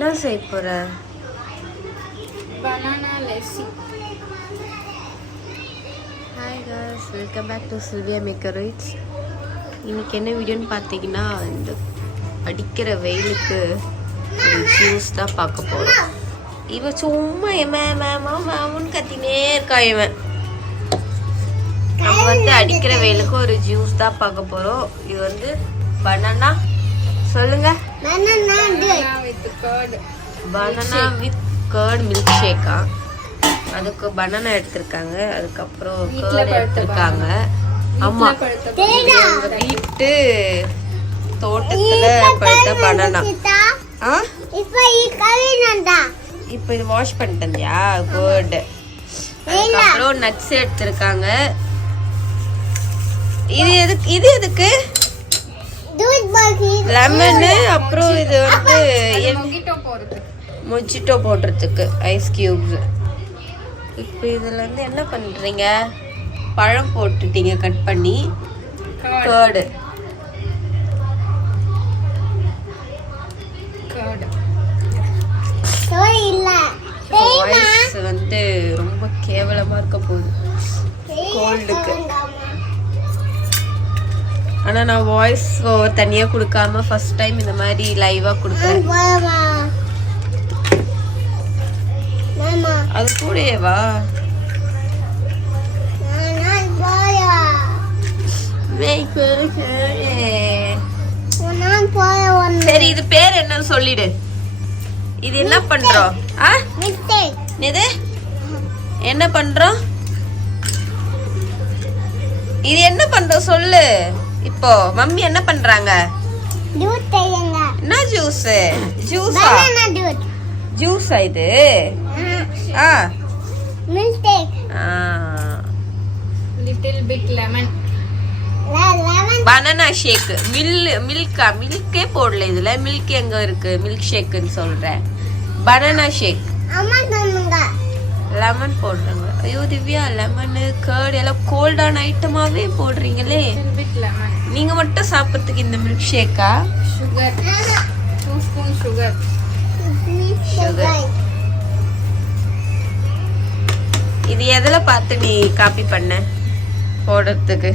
என்ன செய்ய போற? banana lassi. Hi guys, welcome back to Sylvia Maker Rich. இன்னைக்கு என்ன வீடியோன்னு பார்த்தீங்கன்னா, இந்த அடிக்கிற வெயிலுக்கு ஒரு ஜூஸ் தான் பார்க்க போறோம். இவன் சும்மா மேமுன்னு கத்தினே இருக்கா இவன். நம்ம வந்து அடிக்கிற வெயிலுக்கு ஒரு ஜூஸ் தான் பார்க்க போறோம். இது வந்து பனானா, சொல்லுங்க. பனானா வித் கர்ட் மில்க் ஷேக்கா. அதுக்கு பனானா எடுத்திருக்காங்க, அதுக்கப்புறம் கர்ட் எடுத்திருக்காங்க. ஆமா, எங்க வீட்டு தோட்டத்துல பழுத்த பனானா. இப்ப இது வாஷ் பண்ணிட்டியா? குட். அதுக்கப்புறம் நட்ஸ் எடுத்திருக்காங்க. இது எதுக்கு? லெமனு. அப்புறம் இது வந்து மொஜிட்டோ போடுறதுக்கு ஐஸ் கியூப்ஸ். இப்போ இதில் வந்து என்ன பண்ணுறீங்க? பழம் போட்டுட்டீங்க கட் பண்ணி. கர்டு வாய்ஸ் வந்து ரொம்ப கேவலமாக இருக்க போகுது கோல்டுக்கு. ஆனால் நான் வாய்ஸ் தனியாக கொடுக்காம ஃபர்ஸ்ட் டைம் இந்த மாதிரி லைவாக கொடுக்குறேன். அது கூடயே வா. சரி, இது பேர் என்னன்னு சொல்லிடு. இது என்ன பண்றோம்? என்ன பண்றோம்? இது என்ன பண்றோம் சொல்லு. இப்போ மம்மி என்ன பண்றாங்க? என்ன ஜூஸ்? ஜூஸா? ஜூஸா இது? Little bit lemon. பனானா ஷேக். மில்கே போடல இதுல. மில்க் எங்க இருக்கு? மில்க் ஷேக்னு சொல்றேன். பனானா ஷேக். லெமன் போடுறாங்க. ஐயோ திவ்யா, லெமன் கர்ட் எல்லாம் கோல்டான ஐட்டமாவே போடுறீங்களே. நீங்க மட்டும் சாப்பிட்றதுக்கு இந்த மில்க் ஷேக்கா? Sugar 2 spoon sugar. இது எதுல பார்த்து நீ காப்பி பண்ண போடுறதுக்கு?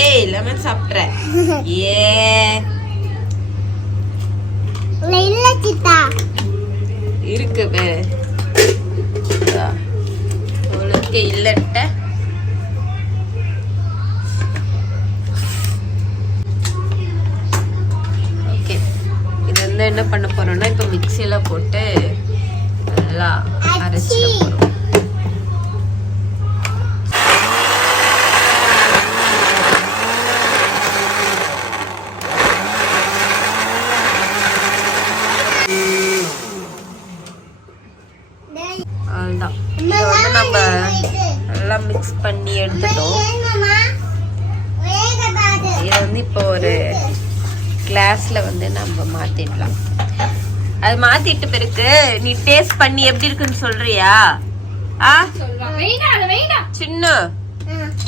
ஏய், லெமன் சாப்பிட்ற? இருக்கு பேரு உனக்கு இல்லட்ட. ஓகே, இது வந்து என்ன பண்ண போறோம்னா, இப்போ மிக்சியில போட்டு நல்லா அரைச்சிட போறோம். அதுதான் இதை வந்து நம்ம நல்லா மிக்ஸ் பண்ணி எடுத்துட்டோம். இதை வந்து இப்போ ஒரு கிளாஸ்ல வந்து நம்ம மாத்திடலாம். அது மாத்திட்டு பிறகு நீ டேஸ்ட் பண்ணி எப்படி இருக்குன்னு சொல்றியா? சின்ன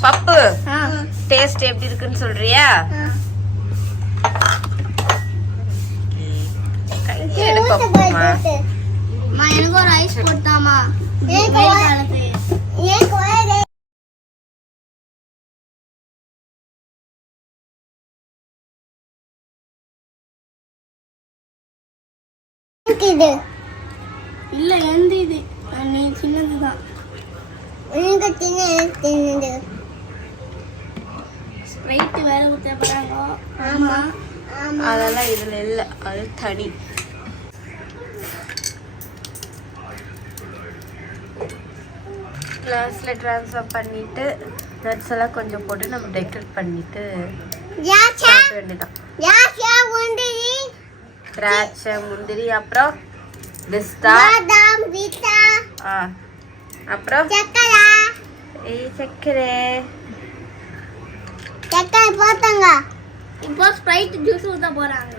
பப்பு, டேஸ்ட் எப்படி இருக்குன்னு சொல்றியா? கையை எடுப்போமா? எனக்கு ஒரு ஐஸ் போட்டாமா. இல்ல எந்த இது நீ சின்னதுதான். சின்னது ஸ்ப்ரைட் வேற ஊத்த போறாங்க. ஆமா, அதெல்லாம் இதுல இல்ல, அது தனி. கிளாஸ்ல ட்ரான்ஸ்ஃபர் பண்ணிட்டு நட்ஸ் எல்லாம் கொஞ்சம் போட்டு நம்ம டெக்கரேட் பண்ணிட்டு சாப்பிட வேண்டியதான். திராட்சை, முந்திரி, அப்புறம் பிஸ்தா, அப்புறம் சக்கரை போட்டாங்க. இப்போ ஸ்ப்ரைட் ஜூஸ் ஊத்த போறாங்க.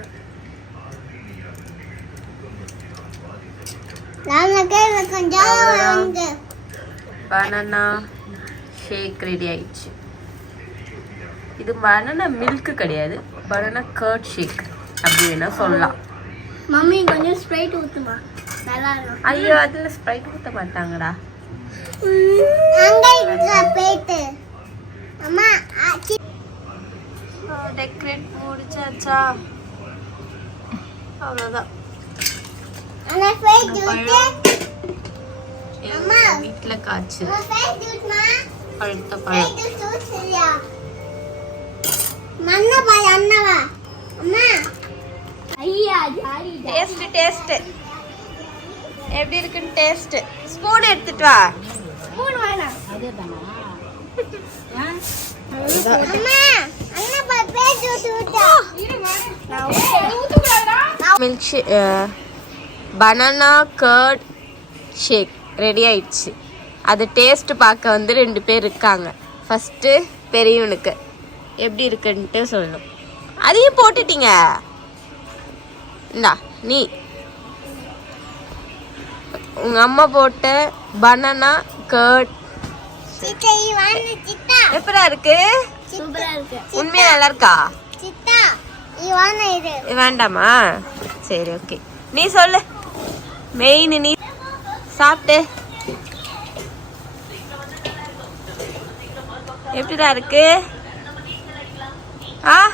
பனானா ஷேக் ரெடி ஆயிடுச்சு. இது பனானா மில்க் கிடையாது, பனானா கர்ட் ஷேக் அப்படி வேணா சொல்லலாம். மம்மி கொஞ்சம் ஸ்ப்ரைட் ஊத்துமா, நல்லா இருக்கும். ஐயோ அதுல ஸ்ப்ரைட் ஊத்த மாட்டாங்கடா. அங்க இங்க போயிட்டு அம்மா டெக்கரேட் முடிச்சாச்சா? அவ்வளோதான். அண்ணா ஸ்ப்ரைட் ஊத்து. அம்மா வீட்ல காய்ச்சு ஸ்ப்ரைட் ஊத்துமா, பழுத்த பழம். ஸ்ப்ரைட் ஊத்துறியா? மண்ண பாரு அண்ணாவா அம்மா. ஐயா ஜாரி டேஸ்ட் எப்படி இருக்குன்னு டேஸ்ட். ஸ்பூன் எடுத்துட்டு வா. ஸ்பூன் வேணாம். அம்மா அண்ணா பாரு ஸ்ப்ரைட் ஊத்துடா. Milk shake banana curd shake ready ஆயிடுச்சு. அது டேஸ்ட் பார்க்க வந்து 2 பேர் இருக்காங்க. ஃபஸ்ட்டு பெரியவனுக்கு எப்படி இருக்குன்ட்டு சொல்லணும். அதையும் போட்டுட்டீங்க. இந்தா நீ உங்க அம்மா போட்ட பனானா கர்ட் சித்தா இவான சித்தா எப்படா இருக்கு? சூப்பரா இருக்கு. உண்மையா நல்லா இருக்கா? சித்தா இவான இது வேண்டாமா? சரி ஓகே, நீ சொல்லு. மெயின் நீ சாப்பிட்டு எப்படிடா இருக்கு?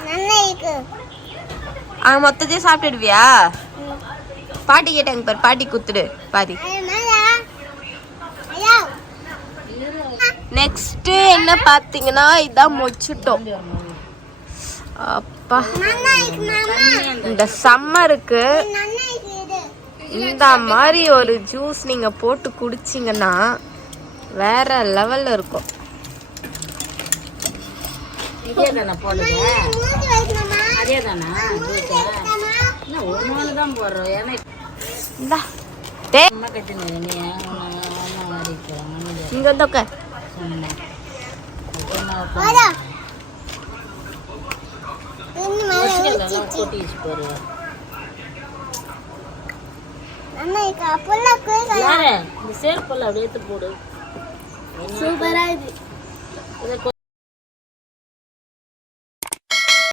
நல்லா இருக்கு. மொத்தத்தையும் சாப்பிட்டுடுவியா? பாட்டி கேட்டாங்க பாரு, பாட்டி குத்துடு பாதி. நெக்ஸ்ட் என்ன பாத்தீங்கன்னா இதான் மொச்சிட்டோம். அப்பா இந்த சம்மருக்கு இந்த மாதிரி ஒரு ஜூஸ் நீங்க போட்டு குடிச்சிங்கன்னா வேற லெவல்ல இருக்கும். இங்க வந்து உட்கார். சூப்பரா இருக்கு.